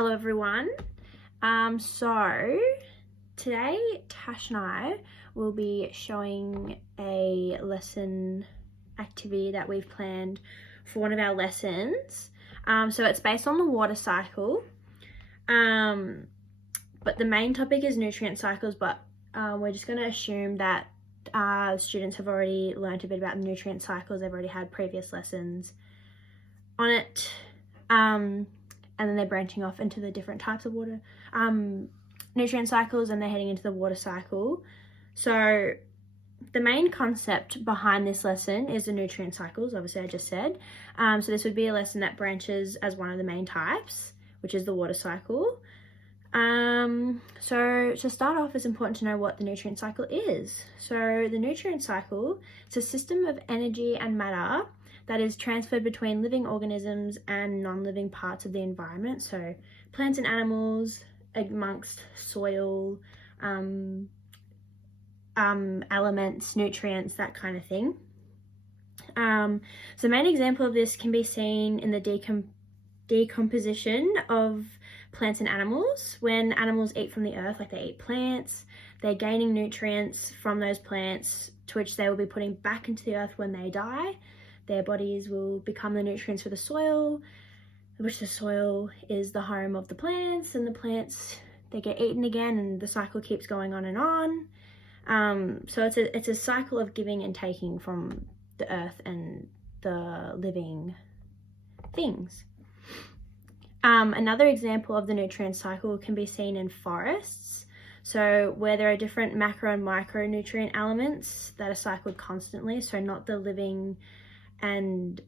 Hello everyone. So today Tash and I will be showing a lesson activity that we've planned for one of our lessons. So it's based on the water cycle, but the main topic is nutrient cycles, but we're just going to assume that students have already learned a bit about the nutrient cycles. They've already had previous lessons on it. And then they're branching off into the different types of water nutrient cycles, and they're heading into the water cycle. So the main concept behind this lesson is the nutrient cycles, obviously I just said. So this would be a lesson that branches as one of the main types, which is the water cycle. So to start off, it's important to know what the nutrient cycle is. So the nutrient cycle is a system of energy and matter that is transferred between living organisms and non-living parts of the environment. So plants and animals, amongst soil, elements, nutrients, that kind of thing. So the main example of this can be seen in the decomposition of plants and animals. When animals eat from the earth, like they eat plants, they're gaining nutrients from those plants, to which they will be putting back into the earth when they die. Their bodies will become the nutrients for the soil, which the soil is the home of the plants, and the plants, they get eaten again, and the cycle keeps going on and on. So it's a cycle of giving and taking from the earth and the living things. Another example of the nutrient cycle can be seen in forests. So where there are different macro and micronutrient elements that are cycled constantly, so not the living and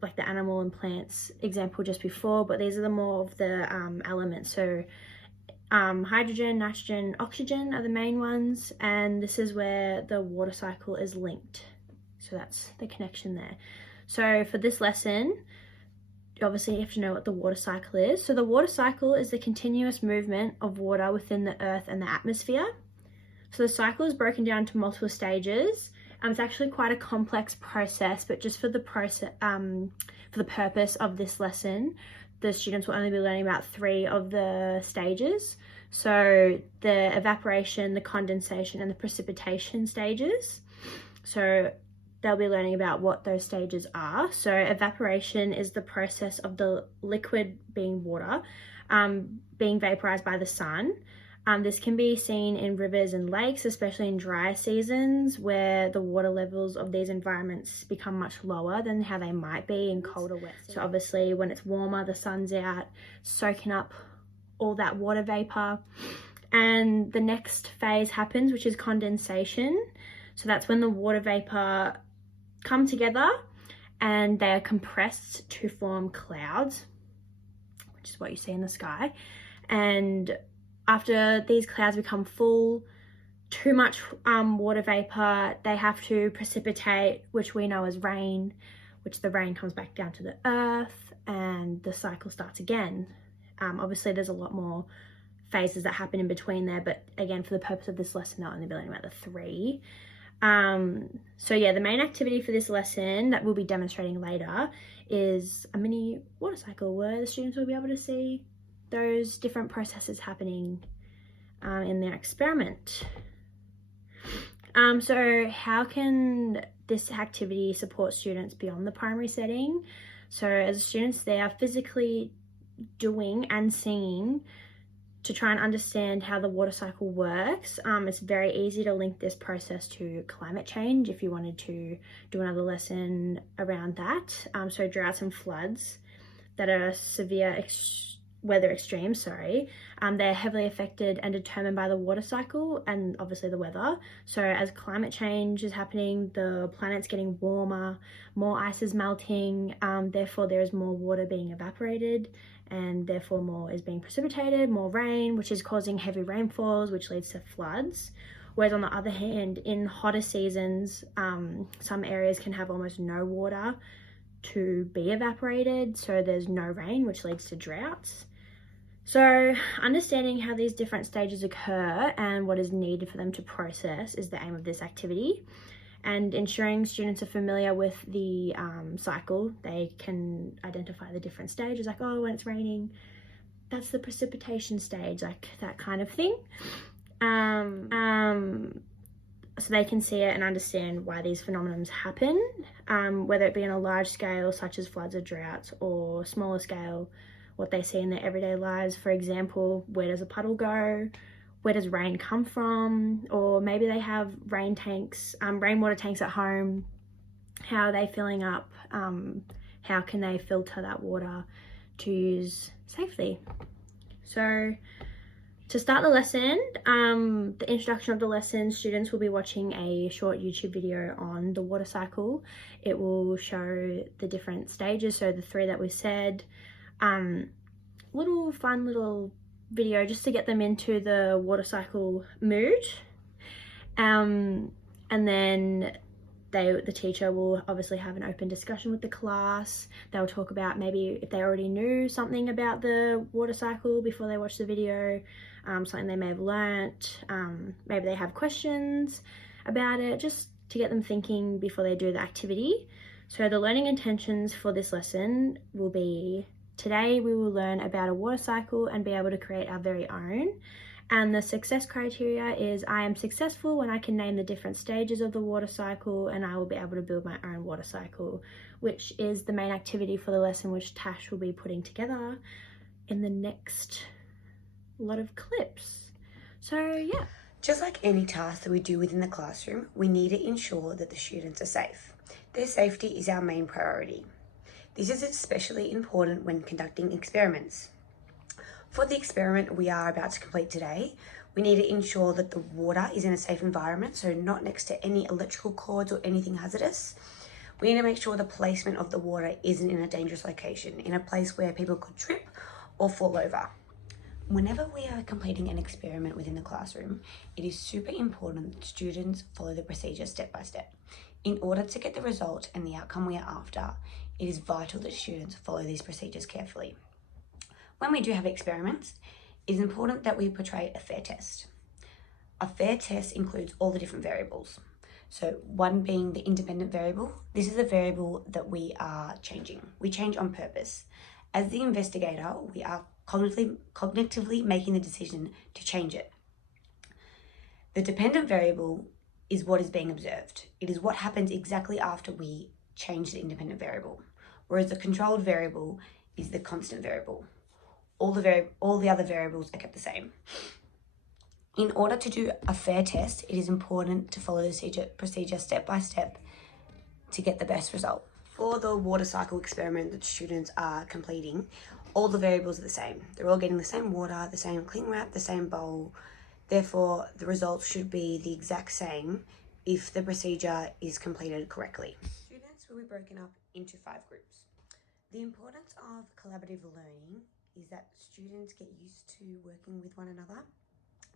like the animal and plants example just before, but these are the more of the elements. So hydrogen, nitrogen, oxygen are the main ones, and this is where the water cycle is linked. So that's the connection there. So for this lesson, obviously you have to know what the water cycle is. So the water cycle is the continuous movement of water within the earth and the atmosphere. So the cycle is broken down into multiple stages. It's actually quite a complex process, but just for the purpose of this lesson, the students will only be learning about 3 of the stages. So the evaporation, the condensation, and the precipitation stages. So they'll be learning about what those stages are. So evaporation is the process of the liquid, being water, being vaporized by the sun. This can be seen in rivers and lakes, especially in dry seasons, where the water levels of these environments become much lower than how they might be in colder, wet seasons. So obviously when it's warmer, the sun's out, soaking up all that water vapor. And the next phase happens, which is condensation. So that's when the water vapor come together and they are compressed to form clouds, which is what you see in the sky. And after these clouds become full, too much water vapor, they have to precipitate, which we know as rain, which the rain comes back down to the earth and the cycle starts again. Obviously there's a lot more phases that happen in between there, but again, for the purpose of this lesson, they'll only be learning about the 3. So yeah, the main activity for this lesson that we'll be demonstrating later is a mini water cycle where the students will be able to see those different processes happening in their experiment. So how can this activity support students beyond the primary setting? So as students, they are physically doing and seeing to try and understand how the water cycle works. It's very easy to link this process to climate change if you wanted to do another lesson around that. So droughts and floods that are severe weather extremes, they're heavily affected and determined by the water cycle and obviously the weather. So as climate change is happening, the planet's getting warmer, more ice is melting, therefore there is more water being evaporated, and therefore more is being precipitated, more rain, which is causing heavy rainfalls, which leads to floods. Whereas on the other hand, in hotter seasons, some areas can have almost no water to be evaporated, so there's no rain, which leads to droughts. So understanding how these different stages occur and what is needed for them to process is the aim of this activity. And ensuring students are familiar with the cycle, they can identify the different stages, like, oh, when it's raining, that's the precipitation stage, like that kind of thing. So they can see it and understand why these phenomena happen, whether it be on a large scale such as floods or droughts, or smaller scale, what they see in their everyday lives. For example, where does a puddle go? Where does rain come from? Or maybe they have rainwater tanks at home. How are they filling up? How can they filter that water to use safely? So to start the lesson, the introduction of the lesson, students will be watching a short YouTube video on the water cycle. It will show the different stages, so the 3 that we said. Little fun little video just to get them into the water cycle mood. And then the teacher will obviously have an open discussion with the class. They'll talk about maybe if they already knew something about the water cycle before they watch the video, something they may have learnt. Maybe they have questions about it, just to get them thinking before they do the activity. So the learning intentions for this lesson will be, today we will learn about a water cycle and be able to create our very own. And the success criteria is, I am successful when I can name the different stages of the water cycle, and I will be able to build my own water cycle, which is the main activity for the lesson, which Tash will be putting together in the next lot of clips. So yeah. Just like any task that we do within the classroom, we need to ensure that the students are safe. Their safety is our main priority. This is especially important when conducting experiments. For the experiment we are about to complete today, we need to ensure that the water is in a safe environment, so not next to any electrical cords or anything hazardous. We need to make sure the placement of the water isn't in a dangerous location, in a place where people could trip or fall over. Whenever we are completing an experiment within the classroom, it is super important that students follow the procedure step by step. In order to get the result and the outcome we are after, it is vital that students follow these procedures carefully. When we do have experiments, it is important that we portray a fair test. A fair test includes all the different variables. So one being the independent variable. This is a variable that we are changing. We change on purpose. As the investigator, we are cognitively making the decision to change it. The dependent variable is what is being observed. It is what happens exactly after we change the independent variable, whereas the controlled variable is the constant variable. All the other variables are kept the same. In order to do a fair test, it is important to follow the procedure step by step to get the best result. For the water cycle experiment that students are completing, all the variables are the same. They're all getting the same water, the same cling wrap, the same bowl. Therefore, the results should be the exact same if the procedure is completed correctly. Students will be broken up into 5 groups. The importance of collaborative learning is that students get used to working with one another.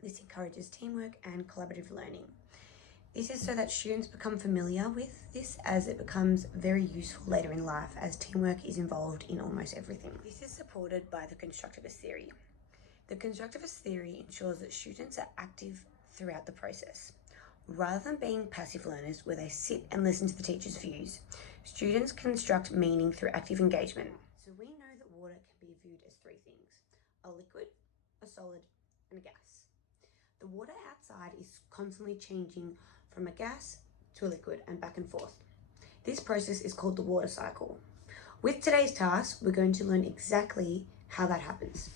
This encourages teamwork and collaborative learning. This is so that students become familiar with this, as it becomes very useful later in life, as teamwork is involved in almost everything. This is supported by the constructivist theory. The constructivist theory ensures that students are active throughout the process. Rather than being passive learners where they sit and listen to the teacher's views, students construct meaning through active engagement. So we know that water can be viewed as 3 things: a liquid, a solid, and a gas. The water outside is constantly changing from a gas to a liquid and back and forth. This process is called the water cycle. With today's task, we're going to learn exactly how that happens.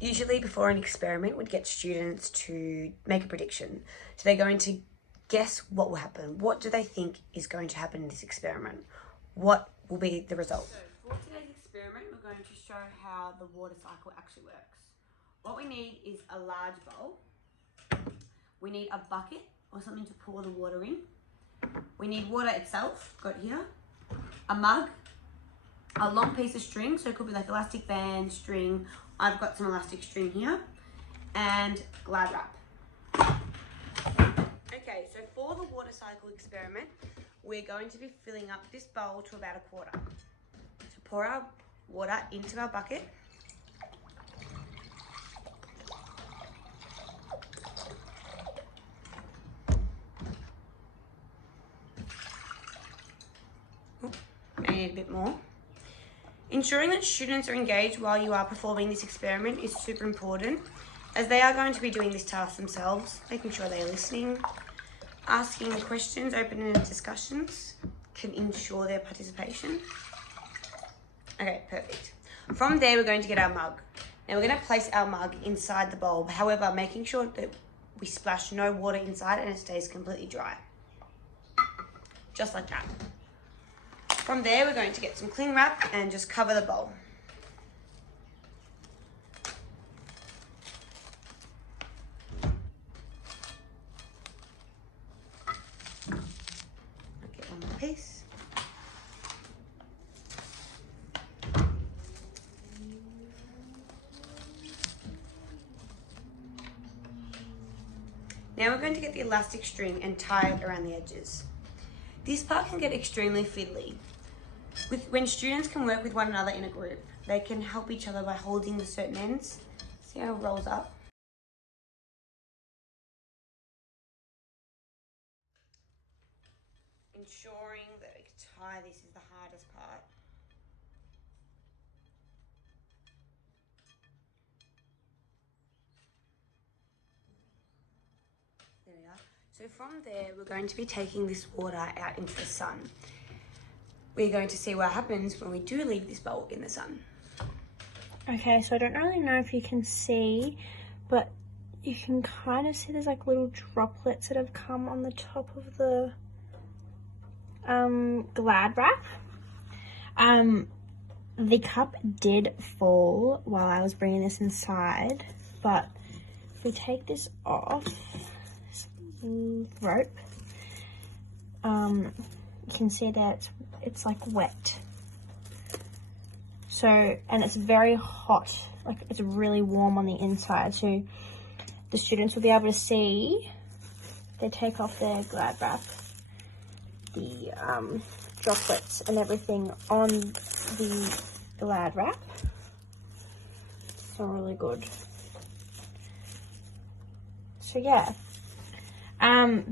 Usually before an experiment, we'd get students to make a prediction. So they're going to guess what will happen. What do they think is going to happen in this experiment? What will be the result? So for today's experiment, we're going to show how the water cycle actually works. What we need is a large bowl. We need a bucket or something to pour the water in. We need water itself, got here. A mug, a long piece of string, so it could be like elastic band, string. I've got some elastic string here, and Glad wrap. Okay, so for the water cycle experiment, we're going to be filling up this bowl to about 1/4. So pour our water into our bucket. I need a bit more. Ensuring that students are engaged while you are performing this experiment is super important, as they are going to be doing this task themselves, making sure they're listening. Asking questions, open-ended discussions can ensure their participation. Okay, perfect. From there, we're going to get our mug. Now we're going to place our mug inside the bowl, however, making sure that we splash no water inside and it stays completely dry. Just like that. From there, we're going to get some cling wrap and just cover the bowl. Get one more piece. Now we're going to get the elastic string and tie it around the edges. This part can get extremely fiddly. When students can work with one another in a group, they can help each other by holding the certain ends. See how it rolls up? Ensuring that we can tie this is the hardest part. There we are. So from there, we're going to be taking this water out into the sun. We're going to see what happens when we do leave this bowl in the sun. Okay, so I don't really know if you can see, but you can kind of see there's like little droplets that have come on the top of the Glad wrap. The cup did fall while I was bringing this inside, but if we take this off, this rope, you can see that it's like wet. So, and it's very hot, like it's really warm on the inside. So the students will be able to see, they take off their Glad wrap, the droplets and everything on the Glad wrap. So really good. So yeah,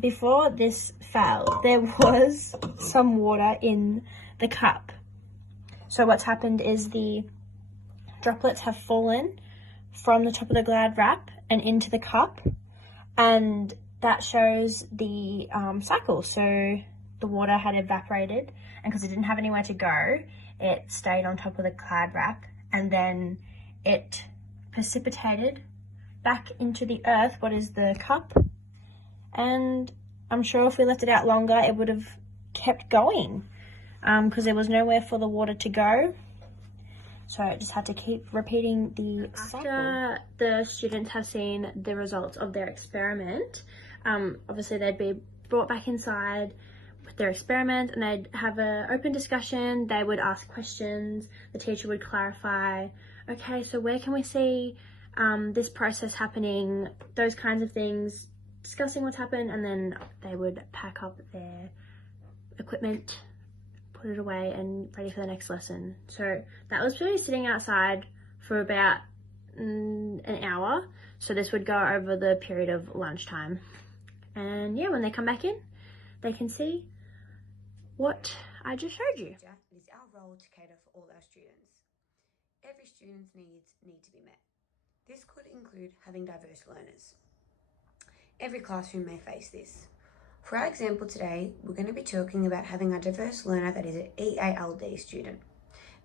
before this fell, there was some water in the cup. So what's happened is the droplets have fallen from the top of the Glad wrap and into the cup, and that shows the cycle. So the water had evaporated, and because it didn't have anywhere to go, it stayed on top of the Glad wrap, and then it precipitated back into the earth, what is the cup, and I'm sure if we left it out longer, it would have kept going, because there was nowhere for the water to go. So I just had to keep repeating the cycle. After the students have seen the results of their experiment, obviously they'd be brought back inside with their experiment, and they'd have an open discussion. They would ask questions. The teacher would clarify, okay, so where can we see this process happening, those kinds of things, discussing what's happened, and then they would pack up their equipment, put it away, and ready for the next lesson. So that was really sitting outside for about an hour. So this would go over the period of lunchtime. And yeah, when they come back in, they can see what I just showed you. It is our role to cater for all our students. Every student's needs need to be met. This could include having diverse learners. Every classroom may face this. For our example today, we're going to be talking about having a diverse learner that is an EALD student,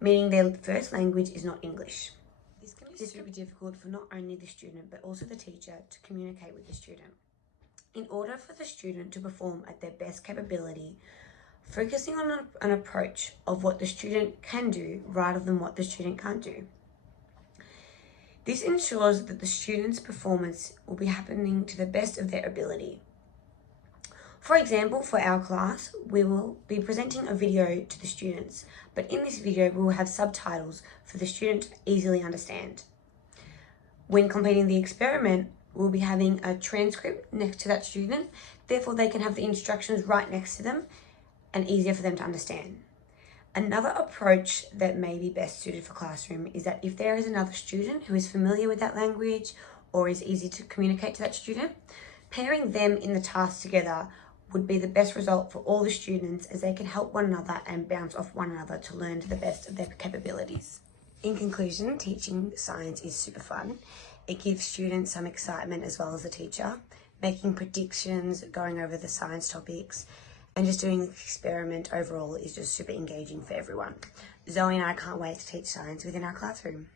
meaning their first language is not English. This can be super difficult for not only the student, but also the teacher to communicate with the student. In order for the student to perform at their best capability, focusing on an approach of what the student can do rather than what the student can't do. This ensures that the student's performance will be happening to the best of their ability. For example, for our class, we will be presenting a video to the students, but in this video we will have subtitles for the student to easily understand. When completing the experiment, we'll be having a transcript next to that student, therefore they can have the instructions right next to them and easier for them to understand. Another approach that may be best suited for classroom is that if there is another student who is familiar with that language or is easy to communicate to that student, pairing them in the task together would be the best result for all the students, as they can help one another and bounce off one another to learn to the best of their capabilities. In conclusion, teaching science is super fun. It gives students some excitement as well as the teacher. Making predictions, going over the science topics, and just doing the experiment overall is just super engaging for everyone. Zoe and I can't wait to teach science within our classroom.